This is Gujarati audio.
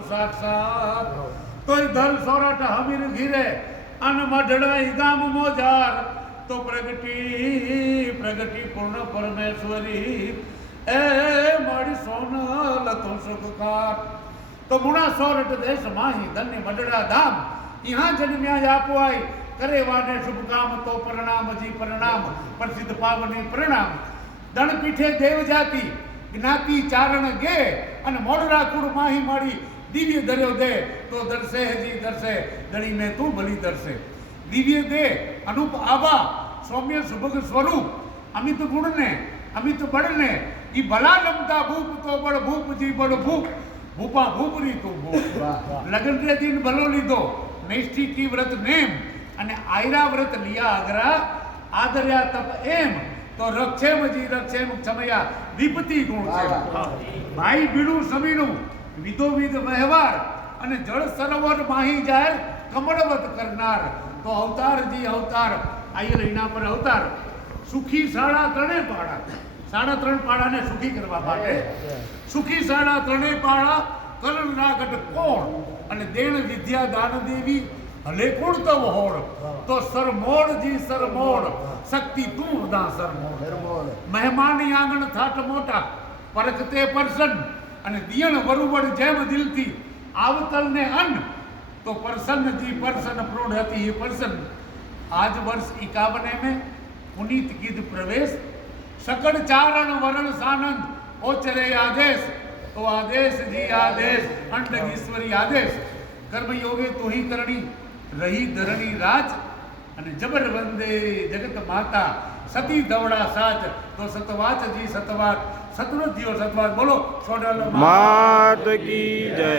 સાક્ષાત તોય ધન સોરઠ હમીર ઘીરે અન મઢડાઈ ગામ મોજાર. તો પ્રગટી પ્રગટી પૂર્ણ પરમેશ્વરી. એ મારી સોન લતો સુખકાર તો મુણા સોરઠ દેશ માહી ધન્ય મઢડા ધામ. ઇહા જન્મ્યા આપવાય. કરે વાને શુભ કામ તો પ્રણામ જી પ્રણામ. પ્રસિદ્ધ પાવની પ્રણામ. દણ પીઠે દેવ જાતિ જ્ઞાતિ ચારણ ગે. અને મોડરા કુળ માહી માડી દિવ્ય દર્યો દે તો દર્શે હજી દર્શે દળીને તું ભલી દર્શે દિવ્ય દે અનુપ આભા સૌમ્ય સુભગ સ્વરૂપ. અમિત ગુણને અમિત બળને ઈ ભલા લમતા ભૂપ તો બળ ભૂપ જી બળ ભૂપ. ભૂપા ભૂપરી તું ભૂપ. લગ્ન રે દિન ભલો લીધો. નૈષ્ઠિકી વ્રત નેમ. અને આયરા વ્રત લિયા અગરા. આદર્યા તપ એમ. તો રક્ષેમ જી રક્ષેમ છમયા વિપતિ ગુણ છે. ભાઈ બીડું સમીનું વિધો વિધ વ્યવહાર અને જળ સરોવર માહી જાહેર કમળવત કરનાર. તો અવતારજી અવતાર આયર એના પર અવતાર. સુખી સાડા ત્રણે પાડા. સાડા ત્રણ પાડાને સુખી કરવા માટે. સુખી સાડા ત્રણે પાડા કરણ નાગટ કોણ? અને દેણ વિદ્યા દાન દેવી હલે કોણ તવ હોડ તો સરમોળજી જી સરમોડ શક્તિ તું દા સરમોડ મહેમાની આંગણ થાટ મોટા. પરખતે પરસન. અને દિયણ વરુવડ જેમ દિલથી આવતલને અન્ન, તો પ્રસન્ન જી પ્રસન્ન પ્રૌઢ હતી એ પ્રસન્ન. આજ વર્ષ એકાવને મેં પુનિત ગીધ પ્રવેશ. સકળ ચારણ વરણ સાનંદ ઓચરે આદેશ. તો આદેશ જી આદેશ અંડ ઈશ્વરી આદેશ. કર્મયોગે તો હિ કરણી, રહી ધરણી રાજ. અને જબર વંદે જગત માતા, સતી દવડા સાચ તો સતવાચ જી સતવાત સતવૃદ્ધિઓ સતવાત, બોલો સોડાલો માત કી જય.